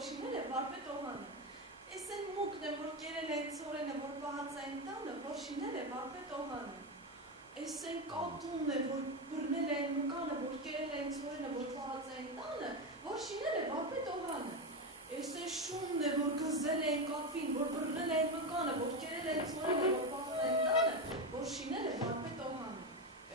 որշինել է վարպետ Օհանը։ Էս են մուկն է, որ կերել են ծորենը, որ պահած այն տանը, որշինել է վարպետ Օհանը։ Էս են կատունն է, որ բռնել են մկանը, որ կերել են ծորենը, որ պահած այն տանը, որշինել է վարպետ Օհանը։ Էս են շունն է, որ գզել են կատվին, որ բռնել են մկանը, որ կերել են ծորենը, որ պահած այն տանը, որշինել է վարպետ Օհանը։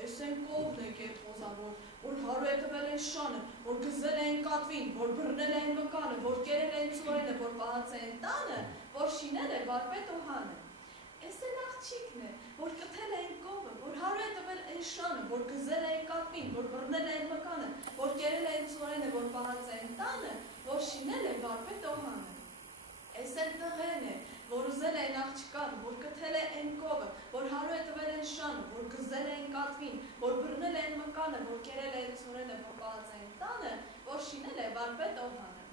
Էս են կովն է կեթխոզավոր, որ հարու է տվել են շանը, որ գզել են կատվին, որ բռնել են մկանը, որ կերել են ծորենը, որ պահած են տանը, որշինել է վարպետ Օհանը։ Էս են աղջիկն է, որ կթել են կովը, որ հարու է տվել են շանը, որ գզել են կատվին, որ բռնել են մկանը, որ կերել են ծորենը, որ պահած են տանը, որշինել է վարպետ Օհանը։ Էս են տղեն է, որ ուզել են աղջկան, որ կթել են կովը, որ հարու է տվել են շանը, որ գզել են կատվին, որ բռնել են մկանը, որ կերել են ծորենը, որ պահած են տանը, որշինել է վարպետ Օհանը։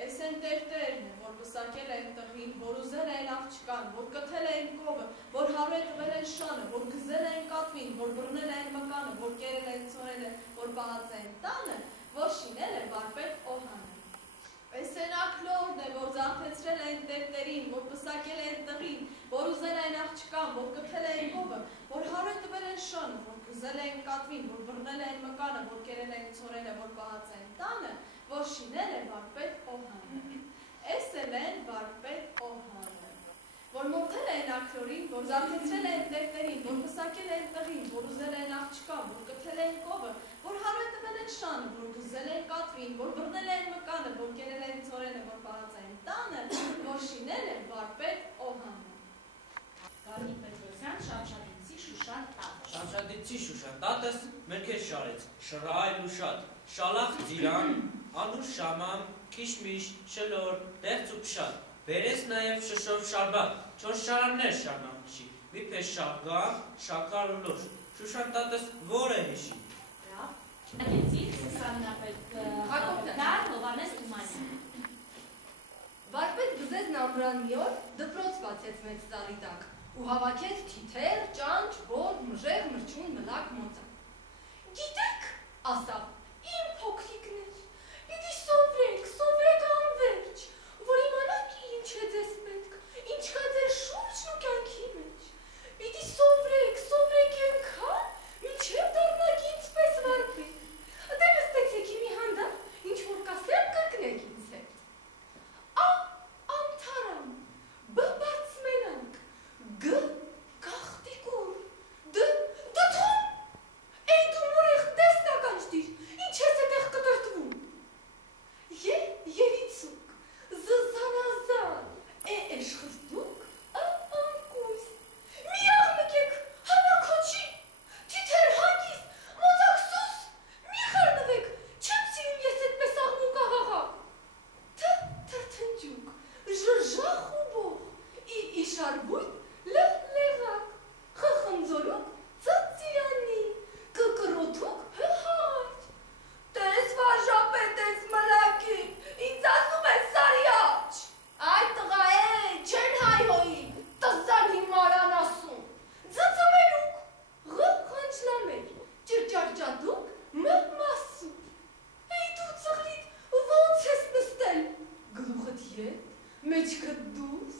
Էս են տերտերն է, որ պսակել են տղին, որ ուզել են աղջկան, որ կթել են կովը, որ հարու է տվել են շանը, որ գզել են կատվին, որ բռնել են մկանը, որ կերել են ծորենը, որ պահած են տանը, որշինել է վարպետ Օհանը։ Էս են ակլորն է, որ զարթեցրել են տերտերին, որ պսակել են տղին, որ ուզել են աղջկան, որ կթել են կովը, որ հարու է տվել են շանը, որ գզել են կատվին, որ բռնել են մկանը, որ կերել են ծորենը, որ պահած են տանը, որշինել է վարպետ Օհանը։ Էս են վարպետ Օհանը, որ մորթել են ակլորին, որ զարթեցրել են տերտերին, որ պսակել են տղին, որ ուզել են աղջկան, որ կթել են կովը, որ հարու է տվել են շանը, որ գզել են կատվին, որ բռնել են մկանը, որ կերել են ծորենը, որ պահած են տանը, որշինել է վարպետ Օհանը։ Գարնիկ Պետրոսյան, Շամշադինցի Շուշան տատս։ Շամշադինցի Շուշան տատս մերքեր շարեց, շռայլ ու շատ, շալախ ձիրան, անուր շամամ, քիշմիշ, շլոր, դեղց ու փշատ, բերես նաև շշով շարբատ, չոր շարաններ շարմամ քշի, մի պես շաղգամ, շակար ու լոշ, Շուշան տատս որ է հիշի։ Շամշադինցի Սուսաննապետ Հակոբյան Հովանես Թումանյան։ Վարպետ Բզեզն ամռան մի օր դպրոց բացեց մեծ ծառի տակ ու հավաքեց թիթեր, ճանճ, բոր, մժեղ, մրջուն, մլակ, մոծակ։ Գիտեք, ասավ, իմ փոքրիկներ, պիտի սովրեք անվերջ, որ իմանաք ինչ է ձեզ պետք, ինչ կա ձեր շուրջն ու կյանքի մեջ։ Պիտի սովրեք ենքան, մինչև դառնաք ինձպես վարպետ։ Դե նստեցեք իմի հանդար, ինչ որ կասեմ կրկնեք ինձ հետ։ Ամթարամ, բ բարձմենակ, գ գախտիկուր, դ դթում, էй դու մուրեղ տեսնական չդիր, ինչ ես էտեղ կտրտվում։ Երիցուկ, զզանազան, էշխրտուկ, անկույս, մի աղմկեք, հանաքոչի, թիթեր հագիս, մոծակսուս, մի խրնվեք, չեմ սիրում ես էդպես աղմուկ աղաղակ։ Թրթնջուկ, ժժախ ու բող, իշարբույթ, լեղակ, խխնձորուկ, ծծիրանի, կկրոթուկ, հհարջ, տես վարժապետ ես մլակին, ինձ ասում ես սարիաչ, այ տղա է, չեն հայհոյի, տզան հիմարան ասում, ձծմերուկ, խնջլամեր, ճրջարջադուկ, մասում, էй դու ծղրիտ, ոնց ես նստել, գլուխդ ետ, մեջքդ դուս,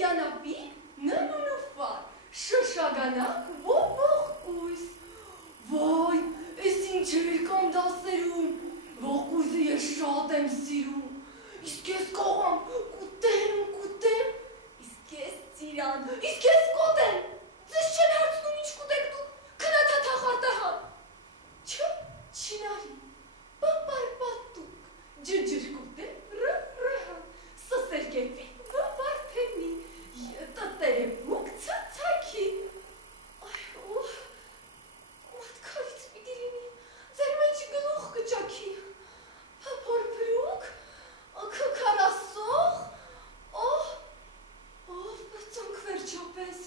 յանապի, ննունուվար, շշագանակ, ողկույս, վայ, ես ինչեր կամ դասերում, ողկույզը ես շատ եմ սիրում, իսկ ես կողամ, կուտեմ, իսկ ես ծիրան, իսկ ես կոտեմ, ձեզ չեն հարցնում ինչ կուտեք դուք, քնաթաթախարտահան, չինարի, պապարպատուկ, ջջրկուտեմ, ռհան, սսերկեպի, վարդենի, տտերեպուկ, ծացակի, մատքարից պիտի լինի, ձեր մեջ գլուխ կճաքի, փորփրուկ, քարասող, ծնք վերջապես,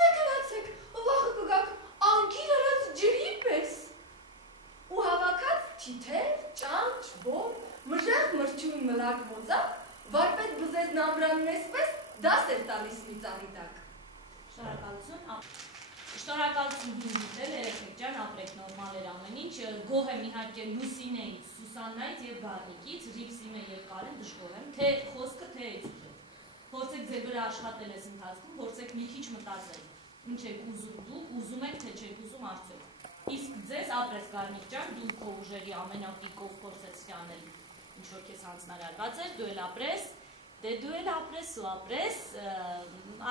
դե գնացեք, վաղը կգաք, անգիր արած ջրի պես, ու հավաքած թիթեր, ճանճ, բոր, մժեղ, մրջուն, մլակ, մոծակ, վարպետ Բզեզն ամրանն էսպես դաս էր տալիս մի ծառի տակ։ Շնորհակալություն։ Շնորհակալություն դիտել, երեխեք ջան, ապրեք նորմալ էր ամեն ինչ, գոհ եմ իհարկե Լուսինեից, Սուսաննայից եւ Գառնիկից, Ռիփսիմը եւ Կարեն դժգոհ եմ, թե խոսքը թե էջուտը։ Փորձեք ձեր վրա աշխատել այս ընթացքում, փորձեք մի քիչ մտածել, ինչ եք ուզում դուք, ուզում եք թե չեք ուզում արդյոք։ Իսկ ձեզ ապրես Գառնիկ ջան, դու քո ուժերի ամենապիկով փորձեցի անել ինչ որ քեզ հանձնարարված էր, դու էլ ապրես, դե դու էլ ապրես ու ապրես,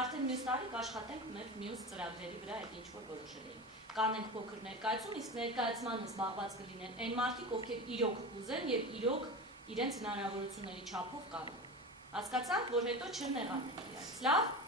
արդեն մյուս տարի կաշխատենք մեր մյուս ծրագրերի վրա այդ ինչ որ որոշել էինք։ Կանենք փոքր ներկայացում, իսկ ներկայացմանը զբաղված կլինեն այն մարդիկ, ովքեր իրոք կուզեն եւ իրոք իրենց հնարավորությունների չափով կանեն։ Հասկացանք, որ հետո չնեղանենք իրար։ Լավ։